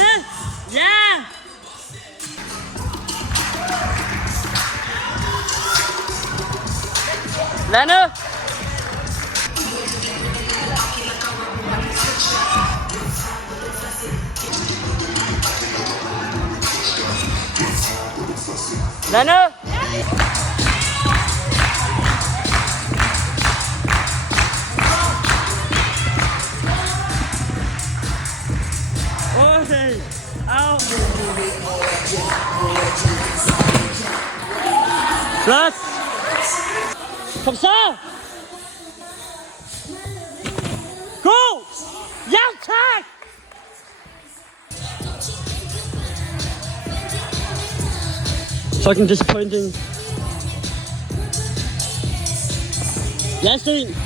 med? Ja! Lande! Lande! Okay. Au. Flot. Kom så. God. Ja, tak. Fucking disappointing. Ja, Sten.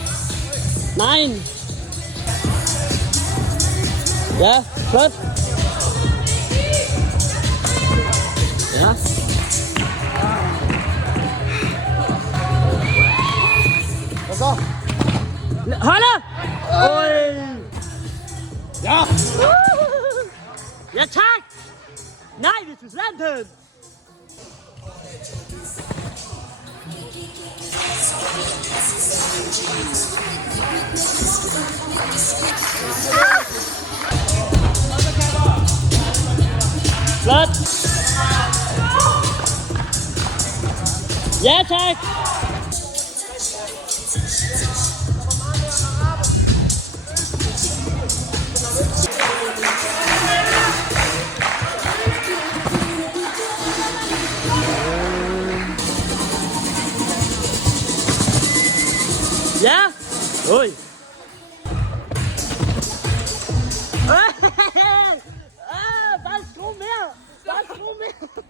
Nein. Ja, flot. Ja. Hvad så? Holde! Oj! Ja! Ja, tak! Nej, vi skal slande! Flot! Ja, tak! Ja! Oj! Bare skru mere! Bare skru mere!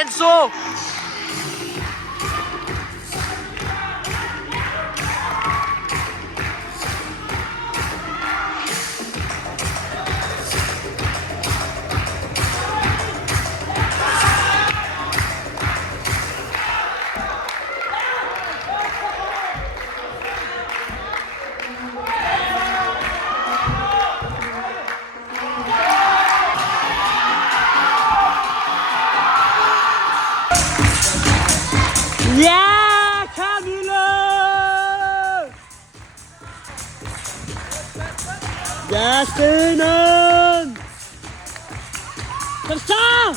Enzo! Ja, Camille! Ja, Stenen! Kom så!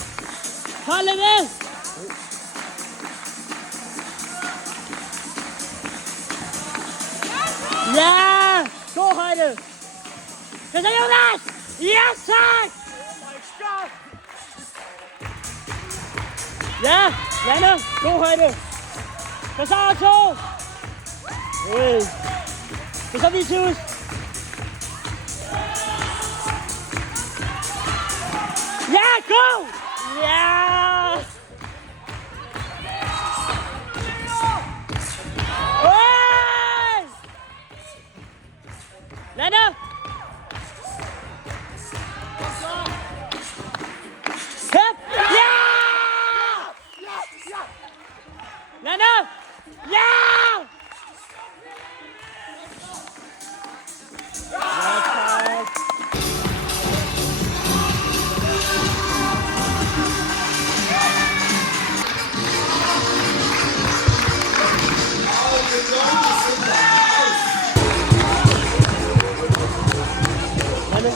Hold med! Ja! God højde! Kom så, Jonas! Ja, tak! Ja, lande! God højde! Kom så, Otto! Kom så, Vitus! Ja, go! Ja! Hey! Lande! Hep! Ja! Lande! Ja! Ja,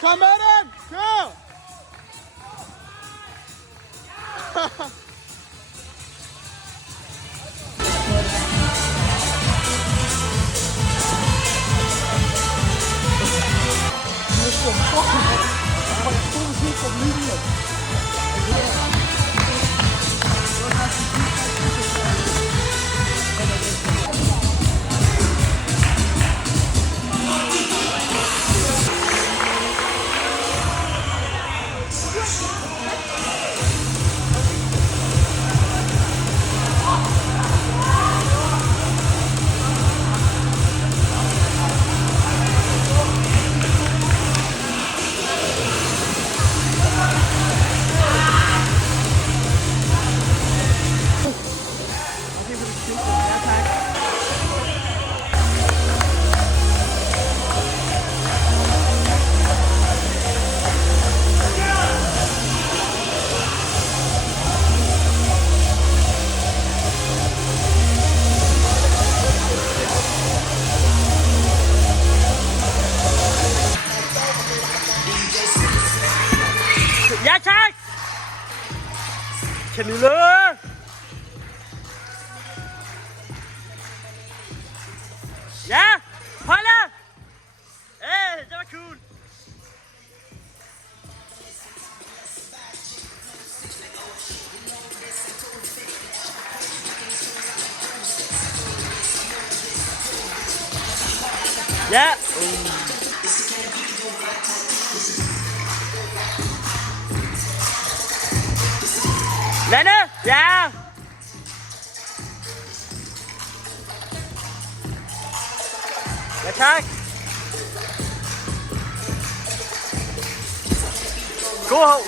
kom med den! Kør! Ja, tak! Camille! Ja! Holde! Det var cool! Ja! Lande! Ja! Ja, tak! Go!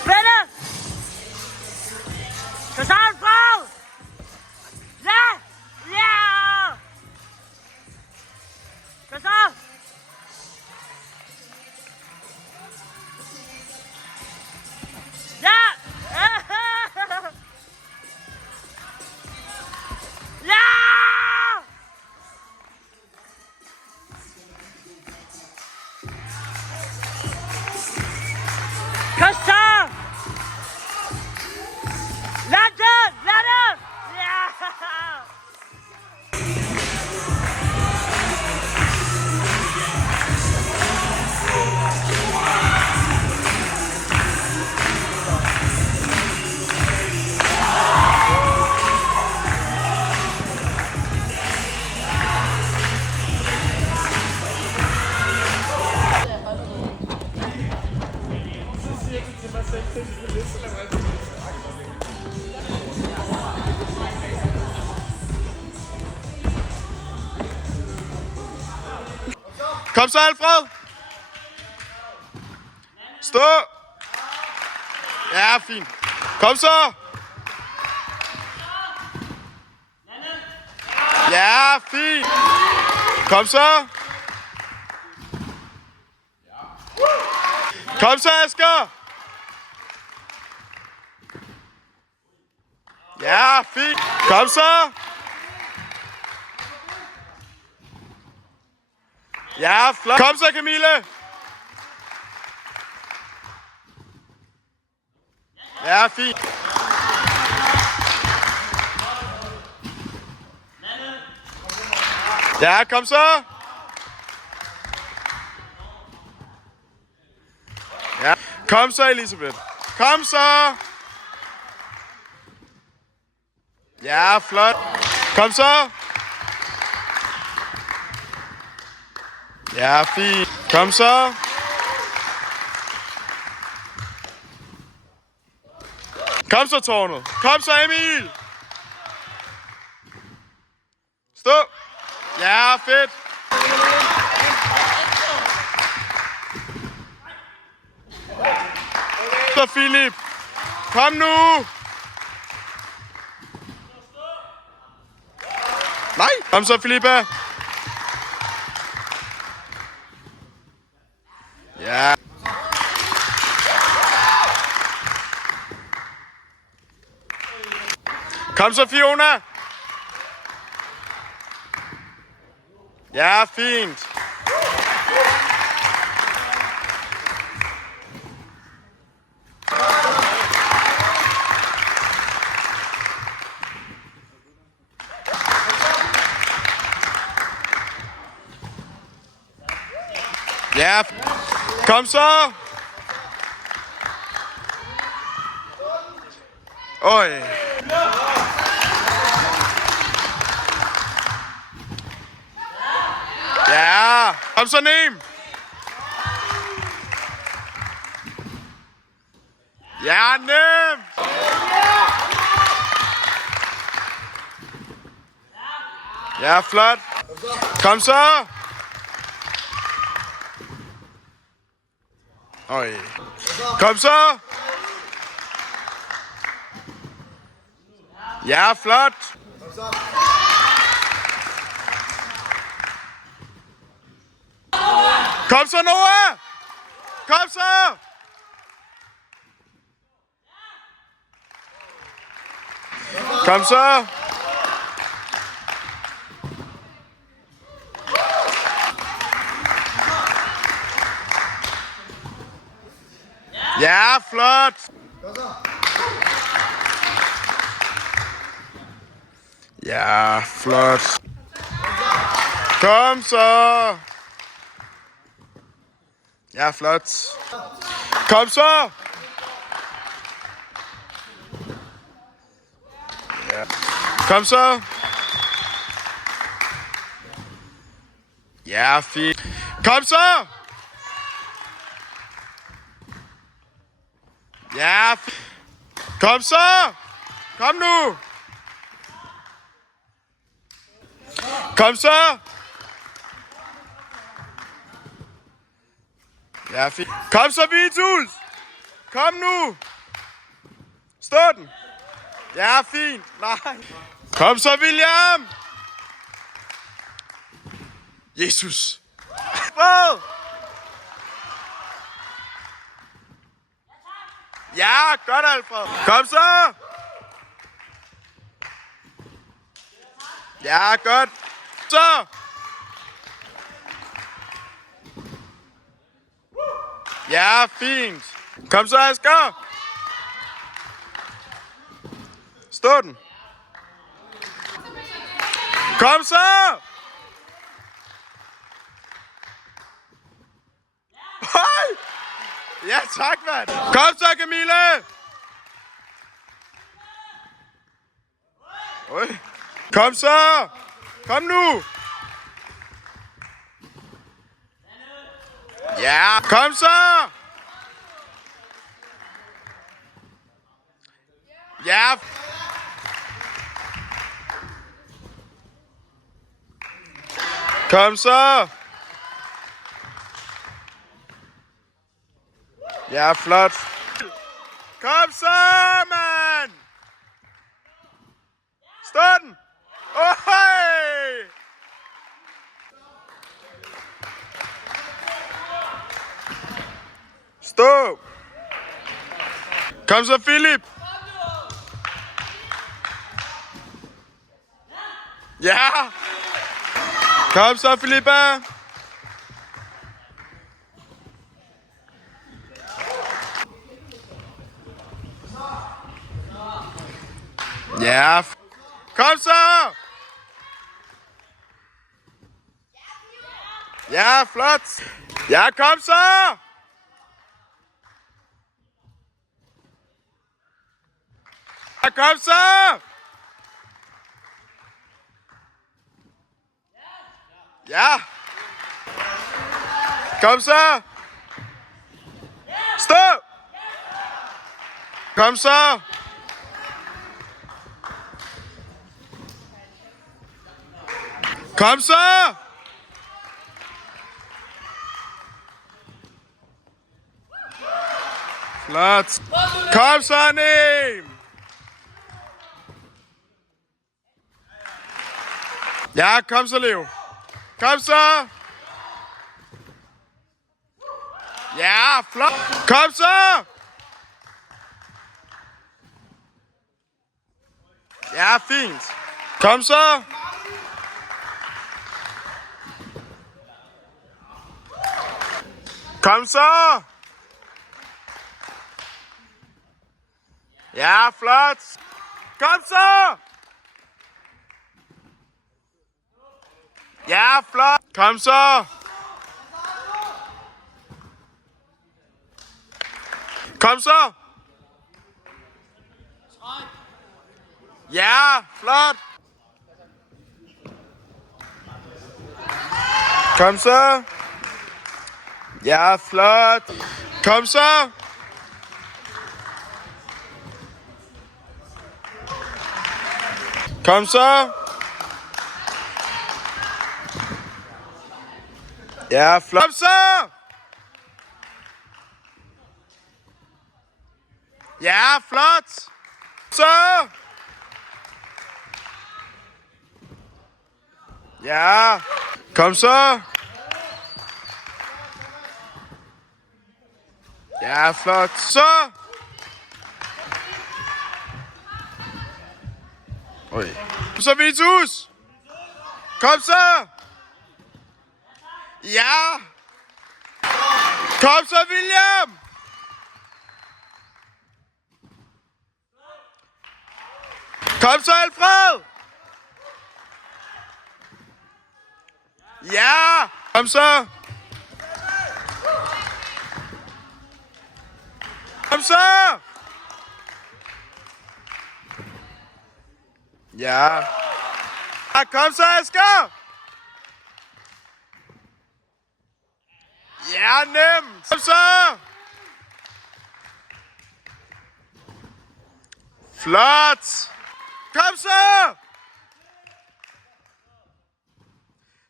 Spænde! Kassan fra! Ja! Kassan! Ja! Ja! Costa! Lande! Ja! Kom så, Alfred! Stå! Ja, fint. Kom så! Ja, fint! Kom så! Kom så, Asger! Ja, fint! Kom så! Ja, flot! Kom så, Camille! Ja, fint! Ja, kom så! Ja, kom så, Elisabeth! Kom så! Ja, flot! Kom så! Ja, fint. Kom så. Kom så, Tårnet. Kom så, Emil. Stå. Ja, fedt. Så, Philip. Kom nu. Nej. Kom så, Filippa. Ja. Kom så, Fiona. Ja, fint. Ja, kom så. Oj. Ja, kom så, Nem. Ja, Nem. Ja, flot. Kom så. Oj. Kom så. Ja, flot. Kom så, Noah. Kom så. Kom så. Ja, flot. Ja, flot. Kom så. Ja, flot. Kom så. Ja. Kom så. Ja, fint. Kom så. Ja, kom så. Kom nu. Kom så. Ja, fint. Kom så, Vitus. Kom nu. Stå den. Ja, fint. Nej. Kom så, William. Jesus. Hvad? Ja, godt, Alfred. Kom så. Ja, godt. Så. Ja, fint. Kom så, Asger. Stå den. Kom så. Hej. Ja, tak, mand. Kom så, Camille. Oj. Kom så. Kom nu. Ja, kom så. Ja. Kom så. Ja, flot. Kom så, mand. Stå den. Ohøj. Stå. Kom så, Philip. Ja. Kom så, Filippa. Ja. Kom så. Ja, flot. Ja, kom så. Ja, kom så. Ja. Kom så. Stå. Kom så. Kom så. Flot. Kom så, Nem. Ja, kom så, Leo. Kom så. flot. Kom så! Ja, fint. Kom så! Kom så! Ja, flot! Kom så! Ja, flot! Kom så! Kom så! Ja, flot! Kom så! Ja, flot! Kom så! Kom så! Ja, flot! Kom så! Ja, flot! Så! Ja! Kom så! Ja, flot! Så! Oj. Kom så, Vitus! Kom så! Ja! Kom så, William! Kom så, Alfred! Ja! Kom så! Kom så! Ja! Kom så, Asger! Ja, nemt! Kom så! Flot! Kom så!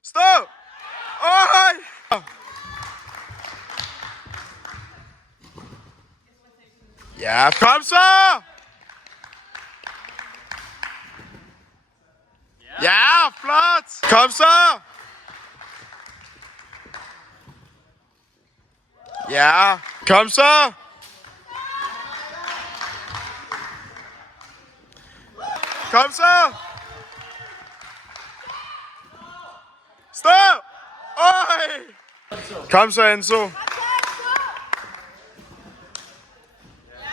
Stå! Oj! Ja, kom så! Ja, flot! Kom så! Ja, kom så! Kom så! Stå! Oj! Kom så, Enzo.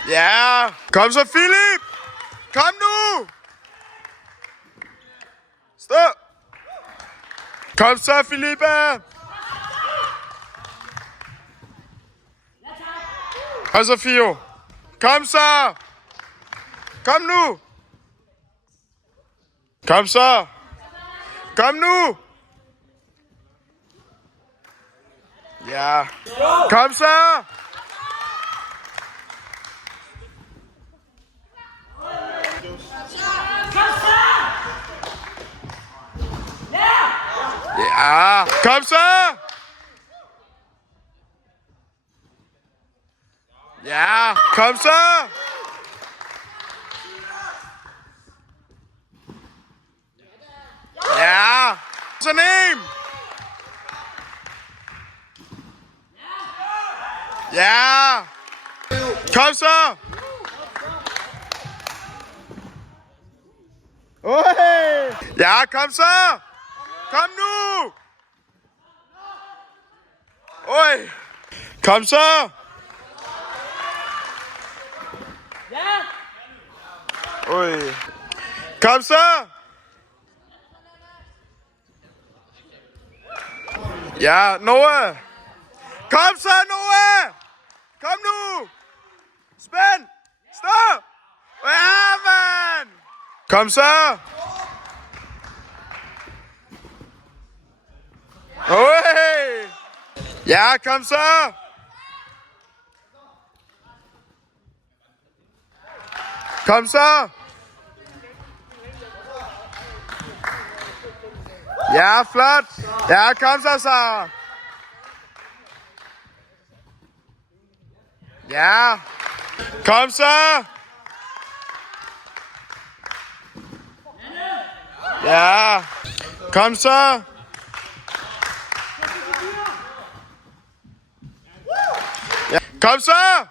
Ja! Kom så, Philip! Kom nu! Stå! Kom så, Filippa! Kom så, Fio! Kom så! Kom nu! Kom så! Kom nu! Ja! Kom så! Ja! Kom så! Ja! Kom så! Ja! Så nem! Ja! Kom så! Oj! Ja, kom så! Kom nu! Oj! Kom så! Ja! Oj! Kom så! Ja, Noah! Kom så, Noah! Kom nu! Spænd! Stå! Ja, mand! Kom så! Oj! Ja, kom så! Kom så! Ja, flot! Ja, kom så, Sara! Ja! Kom så! Ja! Kom så! Ja. Kom så!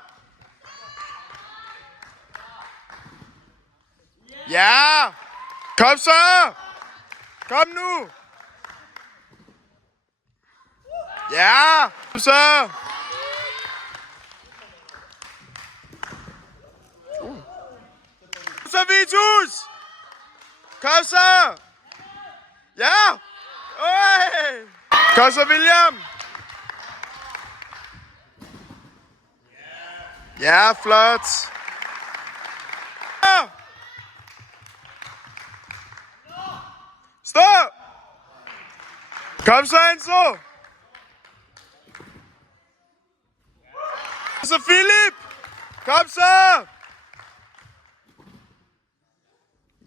Ja! Kom så! Kom nu! Ja! Kom så! Kom så, Vitus! Kom så! Ja! Oj! Kom så, William! Ja, flot! Stå! Kom så, Enzo! Kom så, Philip! Kom så!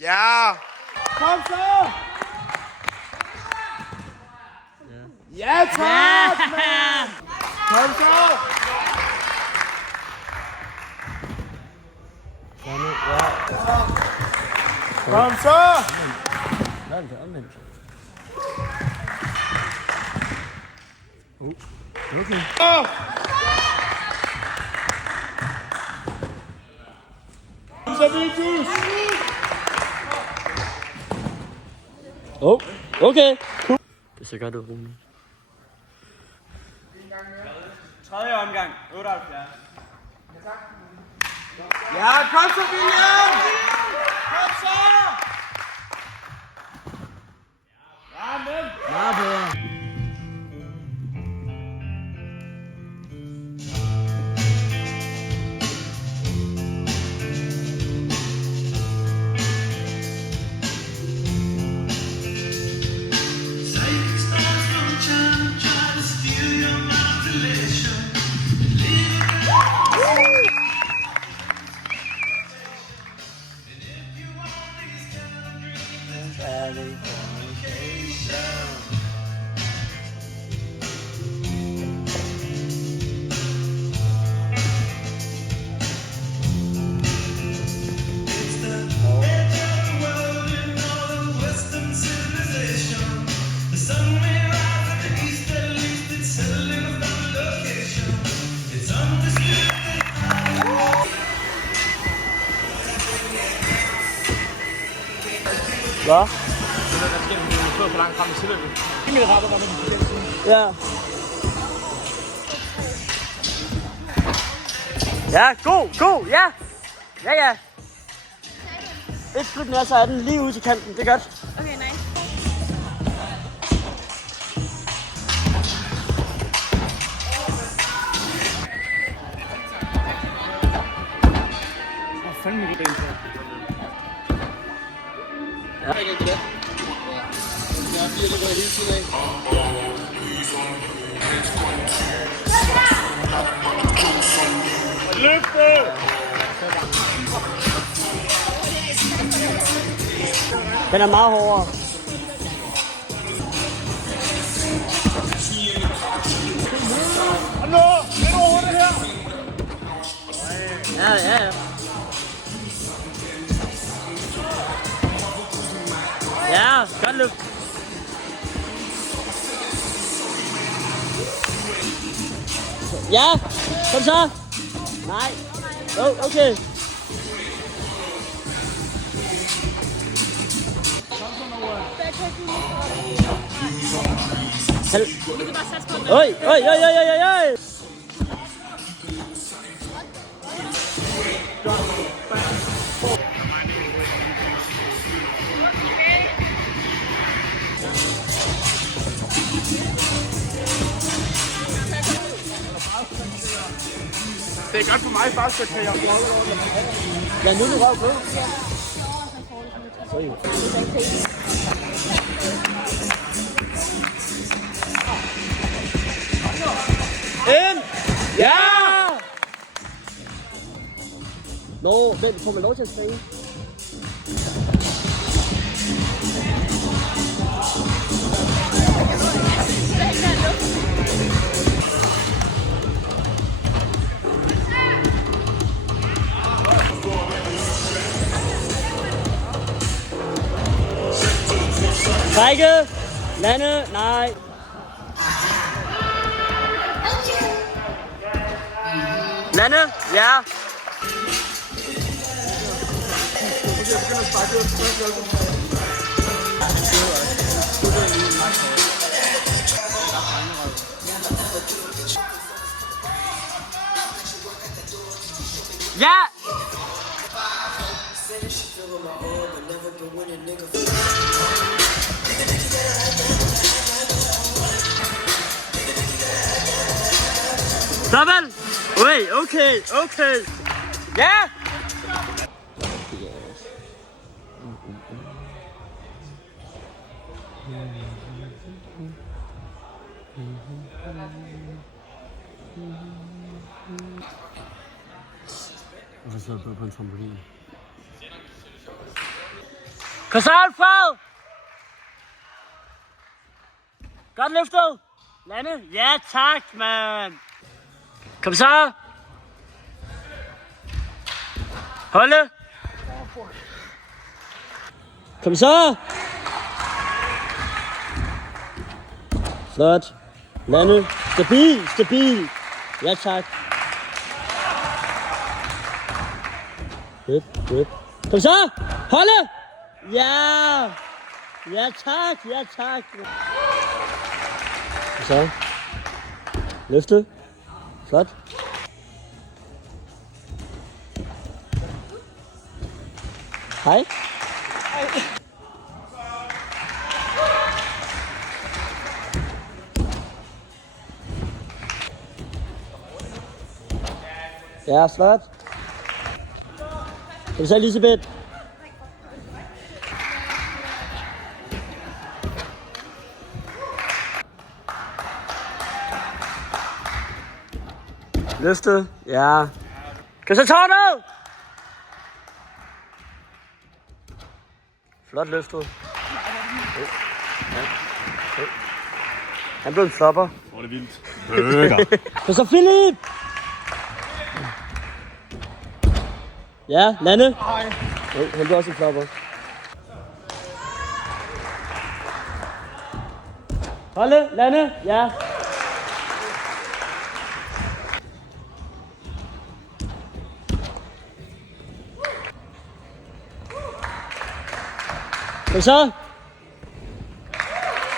Ja! Kom så! Ja, tak, man! Kom så! Kom så! Kom så, Vitus! Okay. Det ser godt ud, Rune. Tredje omgang, 78. Ja, kom så, William! Kom så! Ja, men! Meget bedre. Hvad? Der sker, at hun er for langt frem i tilløbet. Ja. Ja, god, ja. Ja. Et skridt mere, så er den lige ude til kanten. Det er godt. Okay, nice. Hvor fanden er det ben på? Ja. Jeg bliver lidt hele tiden af. Løfte! Den er meget hårdere. Og nu! Lidt over det her! Ja. Ja, godt løft. Ja, kom så. Nej. Okay. Oj. Det er godt for mig faktisk, at kan jeg holde over. Ja, nu er du røv på. Ind! Ja! Nå, vent, får man lov til at springe? Trække! Lande! Nej! Lande. Ja. Ja. Sådan. Ui, okay, okay. Ja. Hvorfor sidder jeg på en trampolin? Konservfad! Godt løftet! Lande? Ja, tak, mand! Kom så! Holde! Kom så! Flot! Lande! Stabil! Stabil! Ja, tak! Good. Kom så! Holde! Ja! Ja, tak! Ja, tak! Kom så! Løfte! Flot! Hej! Ja, flot! Kom så, Elisabeth! Løfte, ja. Kom så, tårnet! Flot løftet. Han blev en flopper. Hvor er det vildt. Bøger. Kom så, Philip! Ja, Lande. Han blev også en flopper. Holde, Lande, ja. Kom så.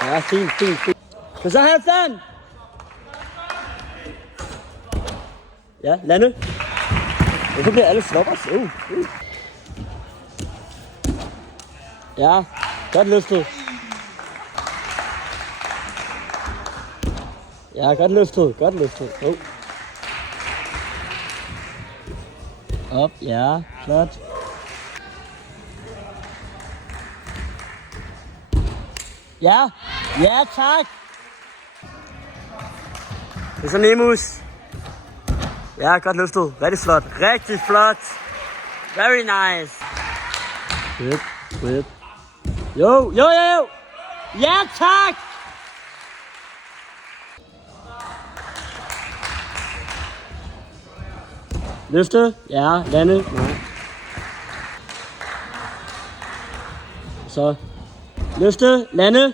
Ja, fint. Kom så, Halvdan. Ja, Lande. Hvorfor bliver alle floppers? Ja, godt løftet. Ja, godt løftet. Op, ja, flot. Ja, tak. Det er så Nemus. Ja, godt løftet. Rigtig flot. Very nice. Good. Jo. Ja, tak. Løfte. Ja, Lande. Nej. Så. Løfte. Lande.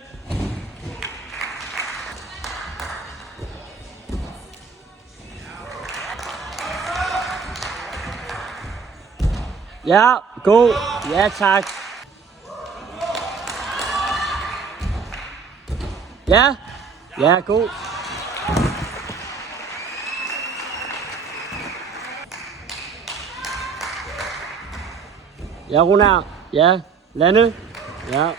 Ja, god. Ja, tak. Ja, god. Ja, Runar. Ja, Lande. Ja.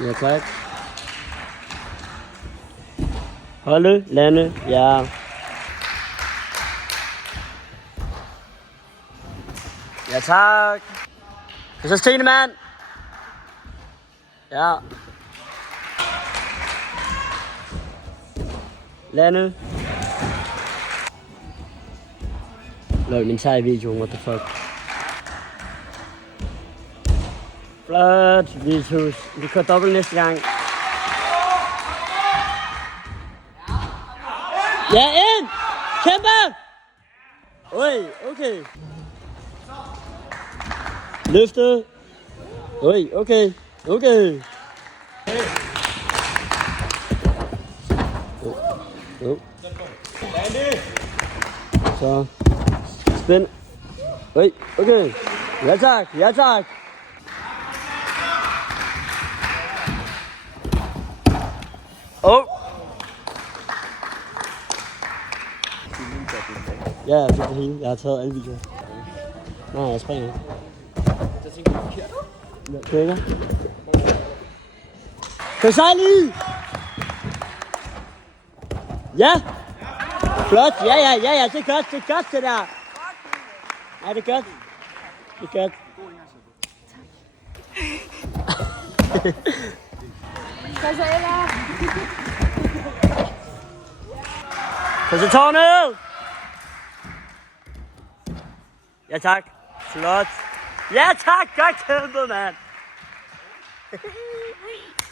Ja, tak. Holde, Lande. Ja. Ja, tak. Og så Stenemann. Ja. Lande. Lol, min tager i videoen, what the fuck. Flot, Vitus. Vi kører dobbelt næste gang. Ja, ind! Kæmpe! Oj, okay. Løfte. Oj, okay. Jo. Så. Spænd. Okay. Ja tak, ja tak. Ja, det er det hele. Jeg har taget alle videoer. Nej, jeg springer ikke. Køkker. Kan du sejle lige? Ja. Flot. Ja. Det er godt. Det er godt, det der. Ja, det er godt. Det er godt. Kom så, Ella. Kom så tårnet. Ja tak. Flot. Ja tak. Godt kæmpet, mand.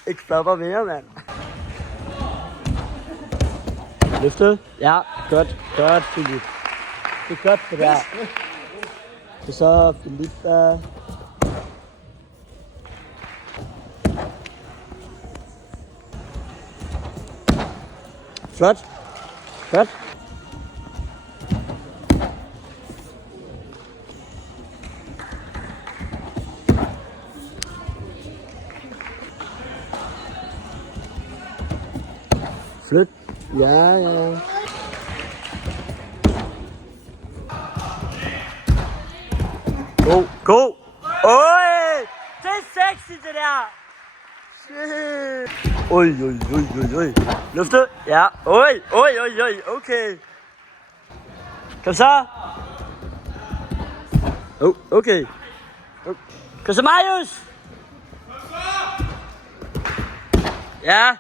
Ikke flopper mere, mand. Løfte. Ja, godt. Godt, Philip. Det er godt, det der. Det er så Philip. Flot. Godt. Flyt. Ja. Go. Oj! Det er sexy, det der! Shit! Oj. Løfte. Ja. Oj. Okay. Kom så. Okay. Kom så, Marius! Ja.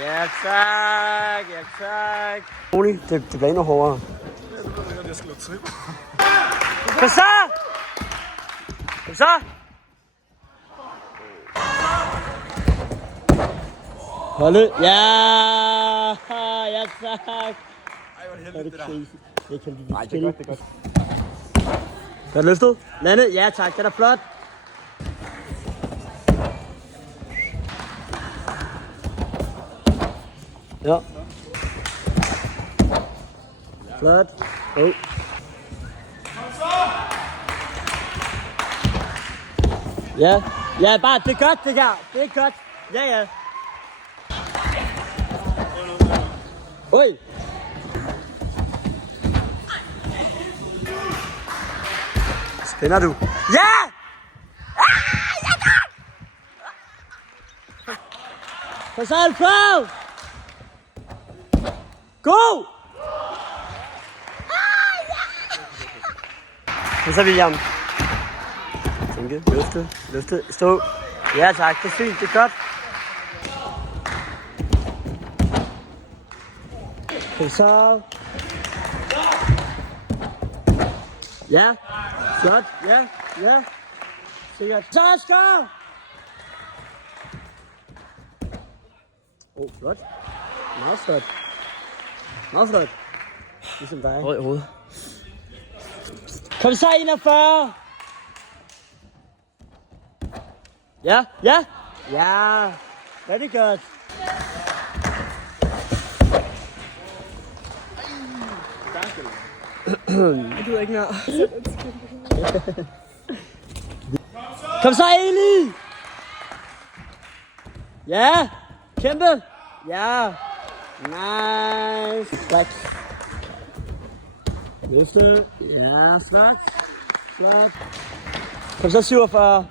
Ja tak. Rolig, det bliver endnu hårdere. Kom så! Holde. Ja tak. Ej, hvor heldigt det der. Det kan vi spille. Det er godt. Godt løftet. Landet. Ja tak, det er flot. Ja. Flot. Ja, bare det er godt det her. Det er godt. Ja. Oj. Spænder du? Ja! Ja tak! Forsal på! Go! Og så William. Tænke, løfte, stå. Ja tak, det er fint, det er godt. Så. Ja, flot, ja. Sikkert. Så skår! Flot. Meget flot. Ligesom dig. Rød i hovedet. Kom så 41! Ja. Rigtig godt. Jeg gider ikke mere. Kom så, Eli! Ja! Kæmpe! Ja! Nice! Flot! Løfte! Ja, flot! Kom så, 47!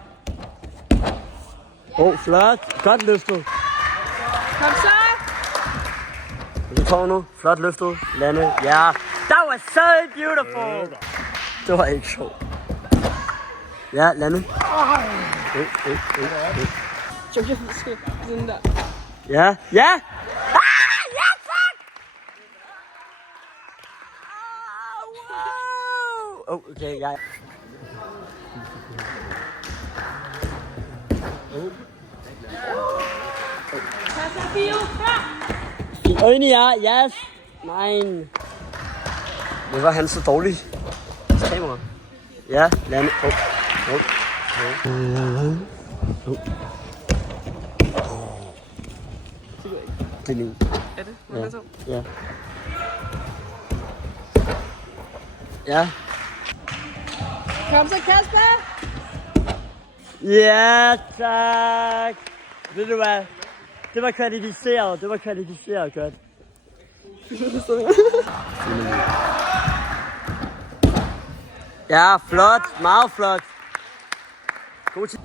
Flot! Godt løftet! Kom så! Så kommer nu. Flot løftet. Lande. Ja! That was so beautiful! Det var ikke sjovt. Ja, lande. Sådan der. Ja! Ja, tak! Wow! Okay, ja. Øjne, ja. Yes. Nej. Det var han så dårlig. Kamera. Ja, lande. Det er nu. Er det? Hvad så? Ja. Ja. Kom så, Kasper! Ja, tak. Ved du hvad? Det var kvalificeret godt. Ja, flot. Meget flot. God til.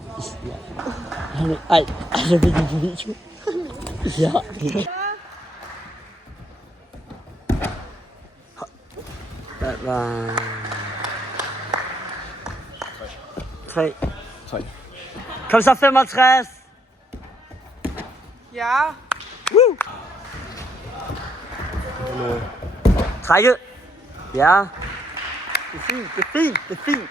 Ej, jeg fik en video. Ja. Det var... 3. Kom så 65. Ja. Woo! Trækket. Ja. Det er fint.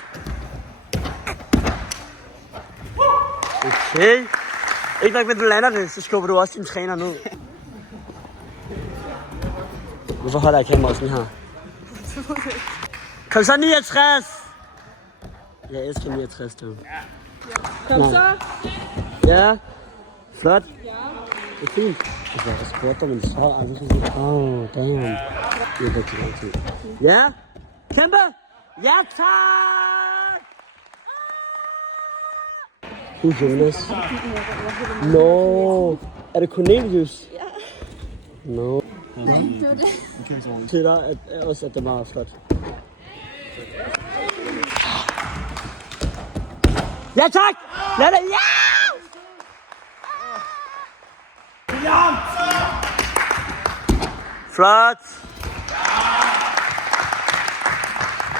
Okay. Ikke nok, når du lander det, så skubber du også din træner ned. Hvorfor holder jeg kameraet sådan her? Kom så 69. Jeg elsker 69, du. Kom så! Ja. Flot. Det er fint. Jeg spurgte dig, men så aldrig sådan. Damn. Det er rigtig lang tid. Ja. Kæmpe. Ja, tak. Jonas. Nå. Er det Cornelius? Ja. Nå. Det var det. Til dig, at også at det var flot. Ja, tak. Lad det. Ja. Flot.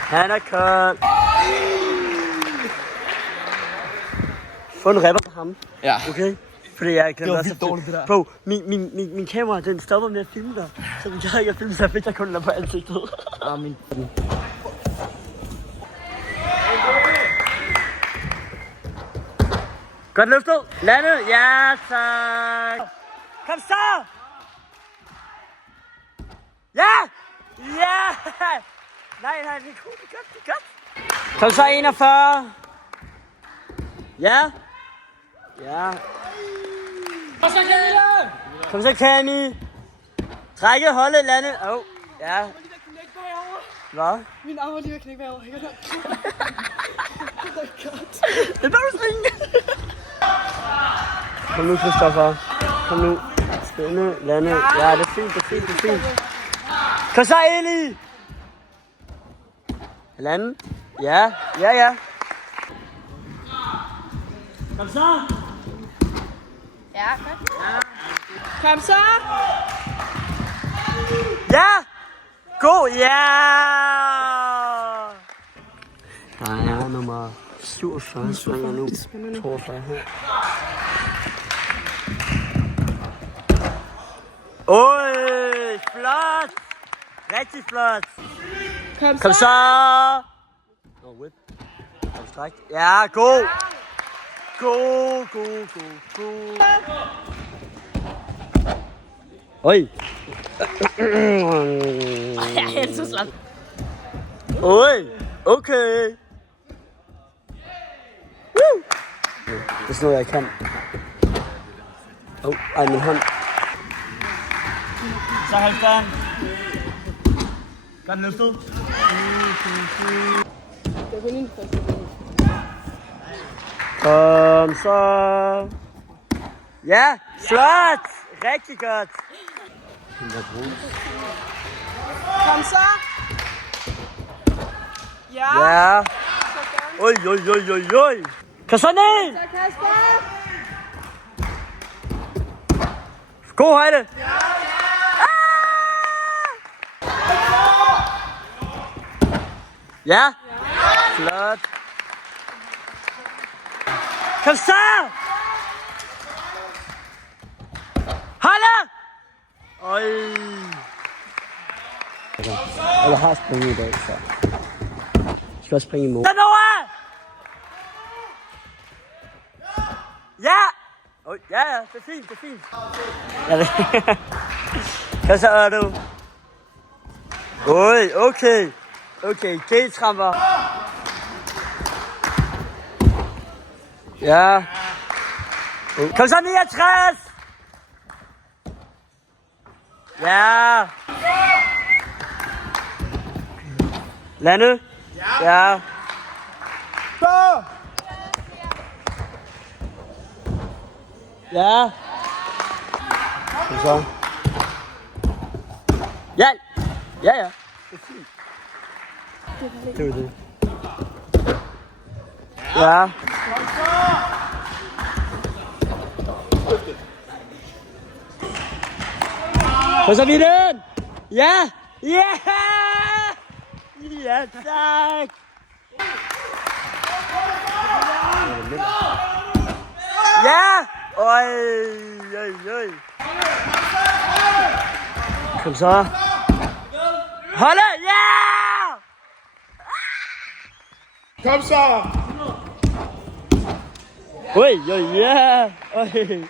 Han er kold. Få en rapper på ham. Ja. Okay? Fordi jeg kan vildt dårligt, det der. Bro, min kamera, den stopper med at filme dig. Så den kan ikke at filme, så fedt, jeg kun lader på ansigtet. Min. Godt løftet. Landet. Ja, tak. Kom så. Ja. Ja. Nej, det er godt. Kom så 41. Ja. Kom så, Kenny. Trække, holde, lande. Ja. Hvad? Min arm var lige ved at knække herovre. Det er bare spændende. Kom nu, Christoffer. Kom nu. Spændende, lande. Ja, det er fint. Kom så, Eli. Lande. Ja. Kom så. Ja, godt. Kom så! Ja! God, ja! Der er nummer 47, springer nu. 42 her. Oj, flot! Rigtig flot! Kom så! Whip. Kom stræk. Ja, god! God. Oj. Jeg er så slap. Oj, okay. Woo. Det er sådan noget, jeg kan. Ej, min hånd. Så halvstand. Godt løftet. Kom så. Ja, flot. Rigtig godt. Kom så! Ja! Ja. Oj. Kom så ned! Så Kasper! God højde! Ja! Flot! Kom så! Holde! Oj! Jeg har springet i dag, så... Jeg skal også springe i morgen. Så Noah! Ja! Ja, det er fint. Ja, det... Hvad så er du? Oj, okay, G-tramper. Ja. Kom så 69! Ja. Landet. Ja. Så! Ja. Kom så. Ja. Ja, ja. Det er fint. Det var det. Ja. Kom så, Viden! Ja! Ja! Ja, tak! Ja! Oj, oj, oj. Kom så. Hold det! Ja! Kom så! Oj, oj, ja! Oj.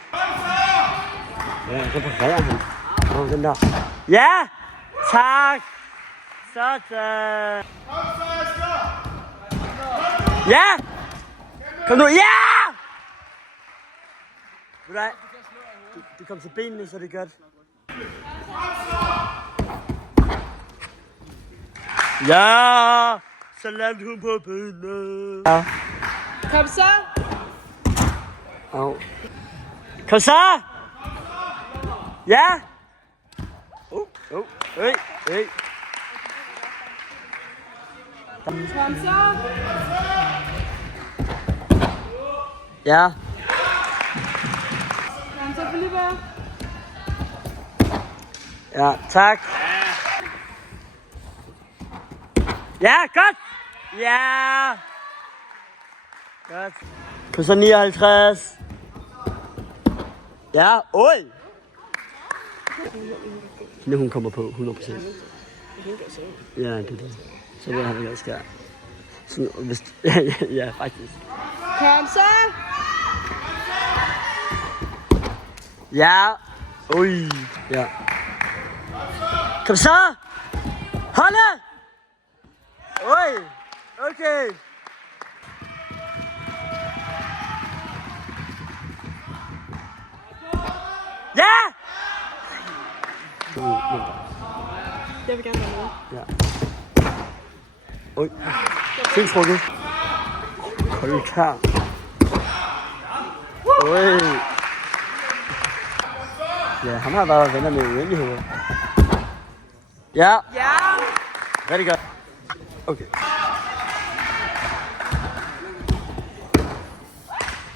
Ja, så parkerer han. Kom den der. Ja! Tak! Sådan! Ja! Kom nu, ja! Ved du hvad? Du kom til benene, så det er godt. Ja! Så landte hun på benene. Ja. Kom så. Au. Kom så! Ja! Hey. Kom så. Ja. Kom så, Filippa. Ja, tak. Ja, godt! Ja! Godt. Kom så 59. Ja, oj! Nu hun kommer på 100%. Ja, det er det. Så vil han også gøre. Sådan, hvis... ja, faktisk. Kom så. Ja. Ui. Ja. Kom så! Hold det! Oj! Okay. Ja! Jeg vil gerne være med. Ja. Oj. Fint trukket. Hold klar. Oj. Ja, han har været venner med uendeligheder. Ja. Ja. Rigtig godt. Okay.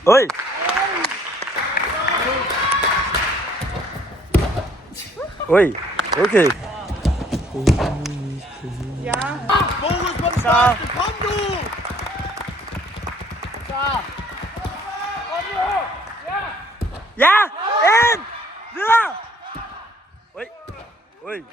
Oj. Oj. Okay. Ja. Fokus på den Så. første. Kom nu! Ja! Ind! Videre! Oj. Oj.